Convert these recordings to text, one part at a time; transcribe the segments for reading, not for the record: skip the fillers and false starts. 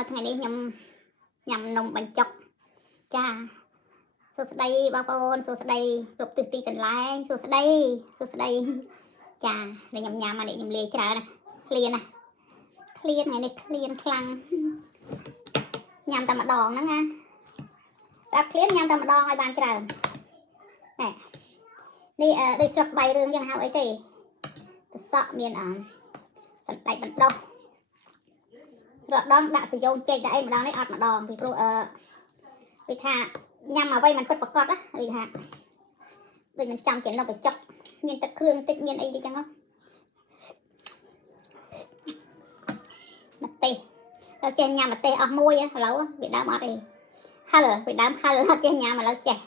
នៅថ្ងៃនេះខ្ញុំញ៉ាំនំបញ្ចុកចាសួស្តីបងប្អូនសួស្តីគ្រប់ទិសទីកន្លែងសួស្តីចាដែលខ្ញុំញ៉ាំអានេះខ្ញុំលាយច្រើនណាឃ្លានថ្ងៃនេះឃ្លានខ្លាំងញ៉ាំតែម្ដងហ្នឹងណាតែឃ្លានញ៉ាំតែម្ដងឲ្យបានច្រើននេះដូចស្រុកស្បៃរឿងយ៉ាងហៅអីទេទៅសក់មានសណ្ដែកបណ្ដុះរដងដាក់សយោចេកដាក់អីម្ដងនេះអត់ម្ដងពីព្រោះវាថាញ៉ាំអ្វីមិនពិតប្រកបណាវាថាដូចមិនចាំជានំបញ្ចុកមានទឹកគ្រឿងតិចមានអីតិចចឹងម្ទេសដល់ចេះញ៉ាំម្ទេសអស់មួយឥឡូវវាដើមអត់ទេហិលវាដើមហិលអត់ចេះញ៉ាំឥឡូវចេះ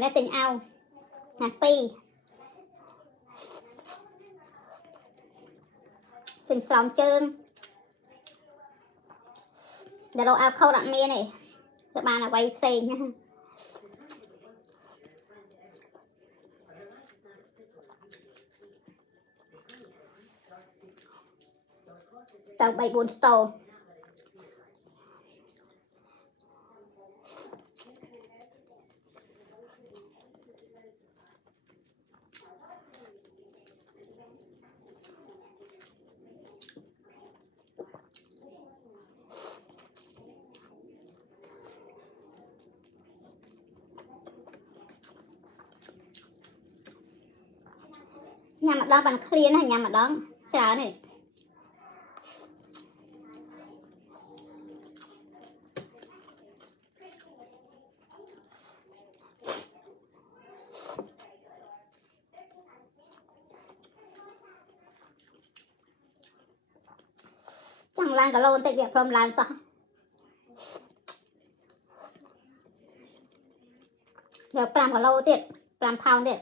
đây tình ao là pi tình sòng trơn để đồ ao khâu đạn mê này các bạn là quay xì nha tàu 3-4 stove nhằm mặt đó bằng clear này nhằm mặt đó chả này chẳng lang cả lôn tại việc from lang sao giờ pram cả lô tiệt pram pound tiệt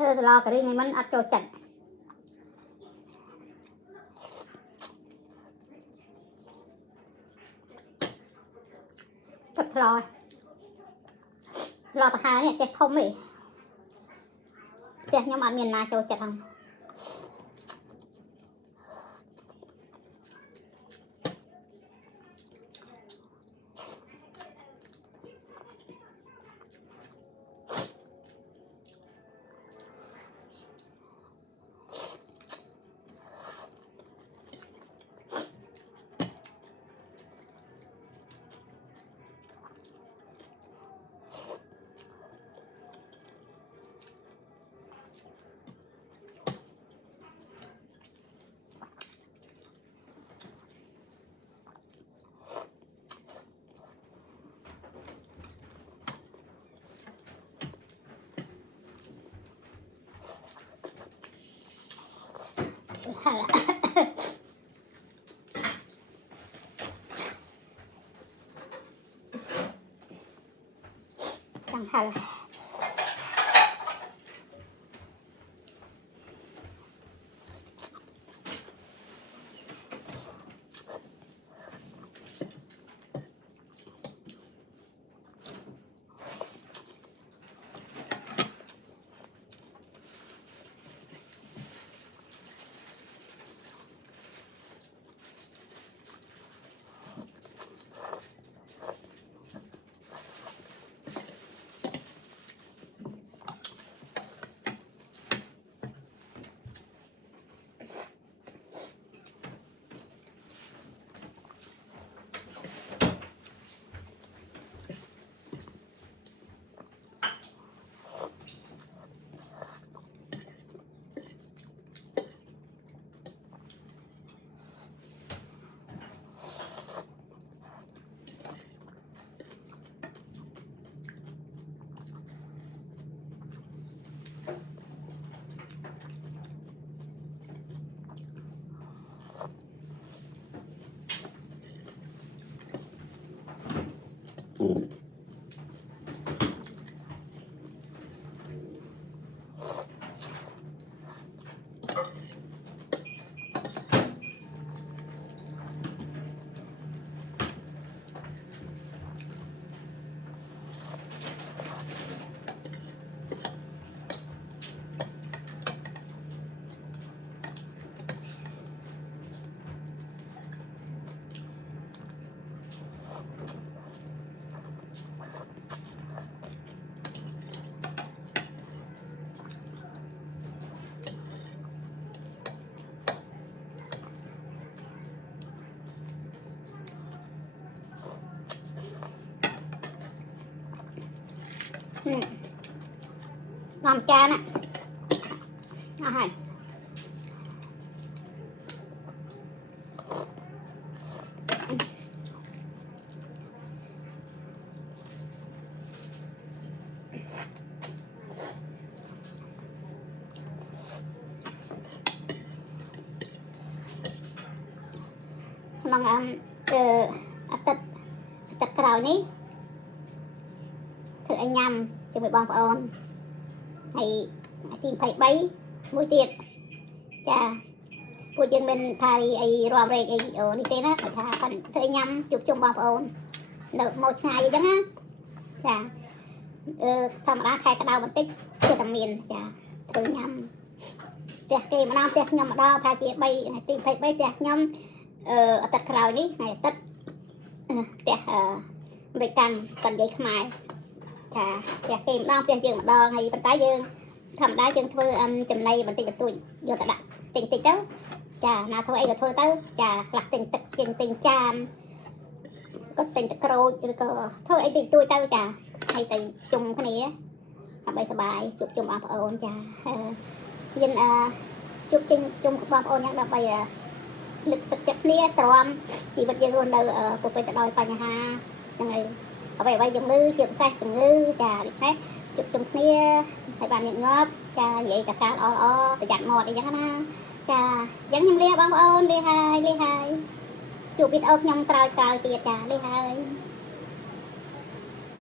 thế là lo cái đi này mình ăn cho chặt ស្លប្រហើរនេះចេះធំទេចេះខ្ញុំអត់មានណាចូលចិត្តហ្នឹងហើយចាំហើយngâm cha nèហើយក្នុងអាទិត្យក្រោយនេះធ្វើឲ្យញ៉ាំជាមួយបងប្អូនហើយទី23មួយទៀតចាពួកយើងមានថាអីរំរែកអីនេះទេណាគាត់ថាគាត់ធ្វើញ៉ាំជួបជុំបងប្អូននៅមកឆ្ងាយអីចឹងណាចាធម្មតាខែក្តៅបន្តិចគឺតែមានចាធ្វើញ៉ាំផ្ទះគេម្ដងផ្ទះខ្ញុំម្ដងថាជា3ថ្ងៃទី23ផ្ទះខ្ញុំអាទិត្យក្រោយនេះថ្ងៃអាទិត្យផ្ទះអមេរិកាំងគាត់និយាយខ្មែរចាផ្ទះគេម្ដងផ្ទះយើងម្ដងហើយប៉ុន្តែយើងធម្មតាយើងធ្វើចំណីបន្តិចបន្តួចយកទៅដាក់ទិញតិចទៅចាណាធ្វើអីក៏ធ្វើទៅចាខ្លះទិញទឹកទិញចានក៏ទិញទឹកក្រូចឬក៏ធ្វើអីតិចតួចទៅចាហើយទៅជុំគ្នាដើម្បីសប្បាយជួបជុំបងប្អូនចាយើងជួបជុំបងប្អូនយ៉ាងដើម្បីលើកទឹកចិត្តគ្នាទ្រាំជីវិតយើងរស់នៅពុះពេញទៅដោយបញ្ហាហ្នឹងហើយអ្វីជំងឺជាពិសេសជំងឺចាដូច្នេះជួបជុំគ្នាហើយបានញឹកញាប់ចានិយាយតែការល្អប្រយ័ត្នមាត់អីចឹងណាចាអញ្ចឹងខ្ញុំលាបងប្អូនលាហើយជួបវីដេអូខ្ញុំក្រោយទៀតចាលាហើយ